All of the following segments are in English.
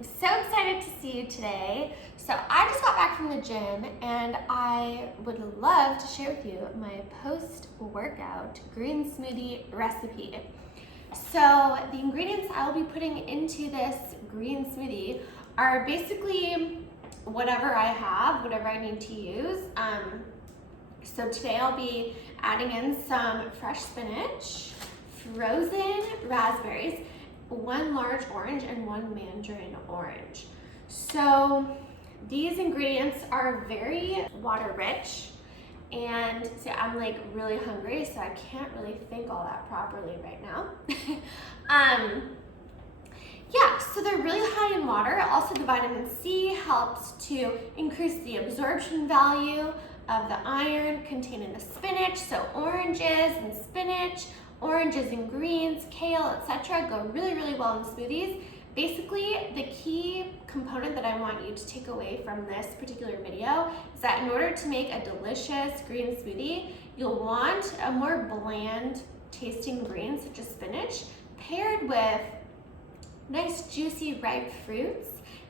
So excited to see you today. So I just got back from the gym and I would love to share with you my post-workout green smoothie recipe. So the ingredients I will be putting into this green smoothie are basically whatever I have, whatever I need to use. So today I'll be adding in some fresh spinach, frozen raspberries, 1 large orange, and 1 mandarin orange. So these ingredients are very water rich, and so I'm like really hungry, so I can't really think all that properly right now. Yeah, so they're really high in water. Also, the vitamin C helps to increase the absorption value of the iron contained in the spinach. So oranges and spinach, oranges and greens, kale, etc. go really, really well in smoothies. Basically, the key component that I want you to take away from this particular video is that in order to make a delicious green smoothie, you'll want a more bland tasting green such as spinach paired with nice juicy ripe fruits,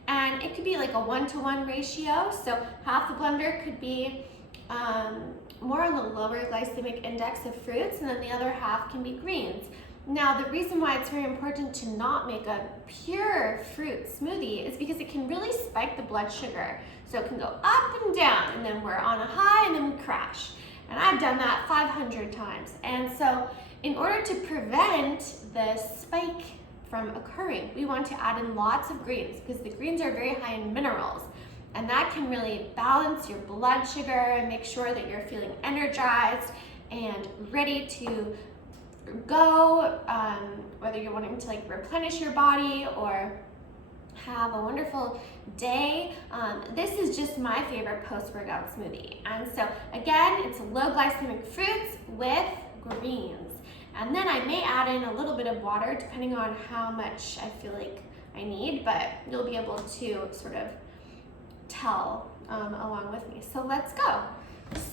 and it could be like a 1-to-1 ratio. So half the blender could be more on the lower glycemic index of fruits, and then the other half can be greens. Now, the reason why it's very important to not make a pure fruit smoothie is because it can really spike the blood sugar. So it can go up and down, and then we're on a high and then we crash. And I've done that 500 times. And so in order to prevent the spike from occurring, we want to add in lots of greens because the greens are very high in minerals. And that can really balance your blood sugar and make sure that you're feeling energized and ready to go, whether you're wanting to like replenish your body or have a wonderful day. This is just my favorite post-workout smoothie. And so again, it's low glycemic fruits with greens. And then I may add in a little bit of water depending on how much I feel like I need, but you'll be able to sort of tell along with me. So let's go.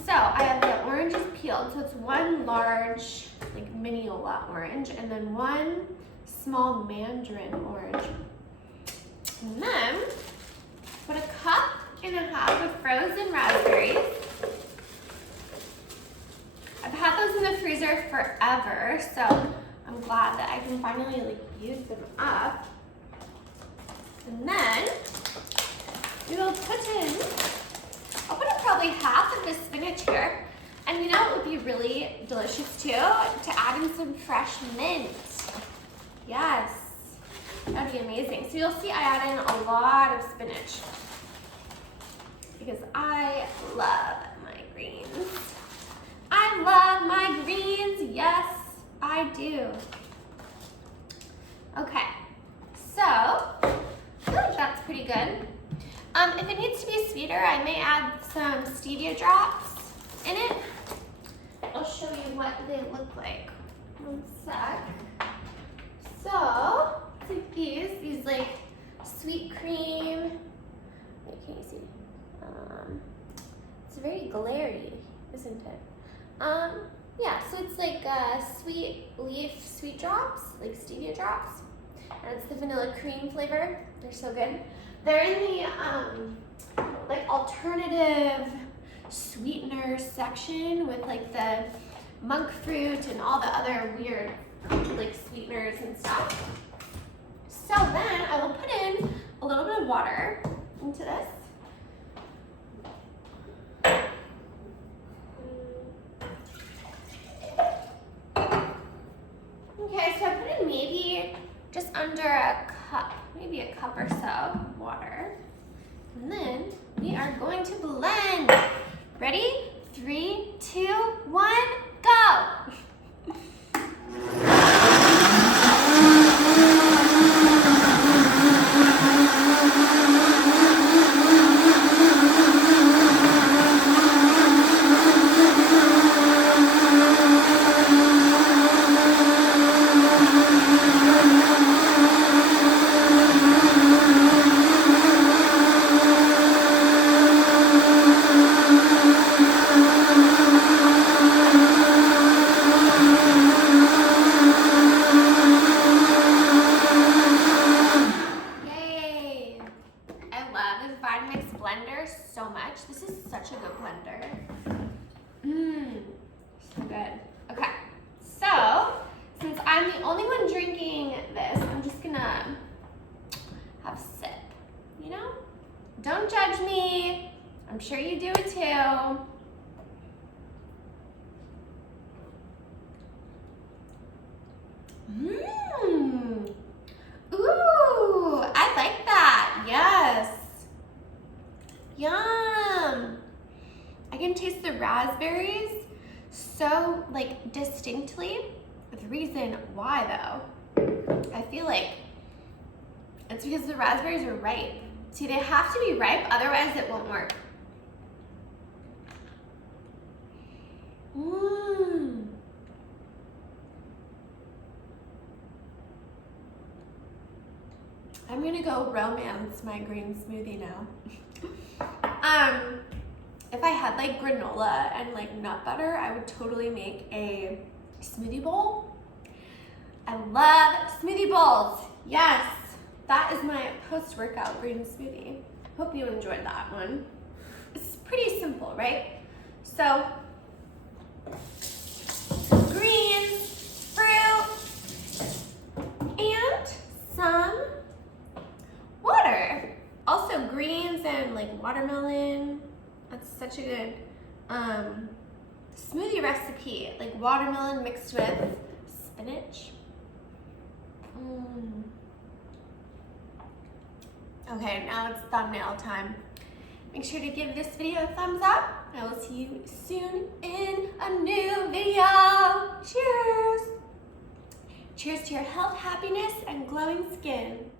So I have the oranges peeled, so it's 1 large like Mineola orange and then 1 small mandarin orange. And then put 1.5 cups of frozen raspberries. I've had those in the freezer forever, so I'm glad that I can finally like use them up. And then we will I'll put in probably half of the spinach here. And you know, it would be really delicious too to add in some fresh mint. Yes, that'd be amazing. So you'll see I add in a lot of spinach because I love my greens. I love my greens, yes, I do. Okay, so I feel like that's pretty good. If it needs to be sweeter, I may add some stevia drops in it. I'll show you what they look like. 1 sec. So, take these like sweet cream. Wait, can you see? It's very glary, isn't it? Yeah, so it's like sweet leaf sweet drops, like stevia drops. And it's the vanilla cream flavor. They're so good. They're in the like alternative sweetener section with like the monk fruit and all the other weird like sweeteners and stuff. So then I will put in a little bit of water into this. Okay, so I put in maybe just under a cup, maybe a cup or so of water. And then we are going to blend. Ready? 3, 2, 1, go! much. This is such a good blender. Mmm, so good. Okay, so since I'm the only one drinking this, I'm just gonna have a sip, you know? Don't judge me. I'm sure you do it too. Mmm. Ooh, I like that. Yes. Yum. I can taste the raspberries so like distinctly. The reason why though, I feel like it's because the raspberries are ripe. See, they have to be ripe, otherwise it won't work. Mmm. I'm gonna go romance my green smoothie now. If I had like granola and like nut butter, I would totally make a smoothie bowl. I love smoothie bowls. Yes, that is my post-workout green smoothie. Hope you enjoyed that one. It's pretty simple, right? So, greens, fruit, and some water. Also greens and like watermelon. That's such a good smoothie recipe. Like watermelon mixed with spinach. Okay, now it's thumbnail time. Make sure to give this video a thumbs up. I will see you soon in a new video. Cheers! Cheers to your health, happiness, and glowing skin.